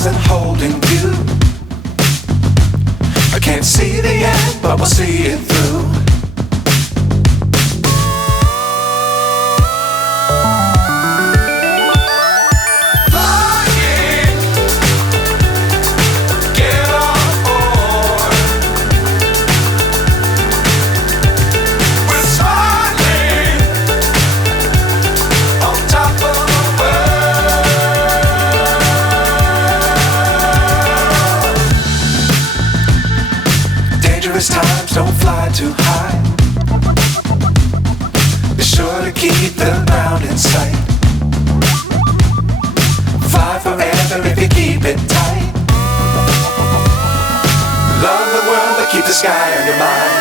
stars and holding you. I can't see the end, but we'll see it through. Times don't fly too high. Be sure to keep the ground in sight. Fly forever if you keep it tight. Love the world but keep the sky on your mind.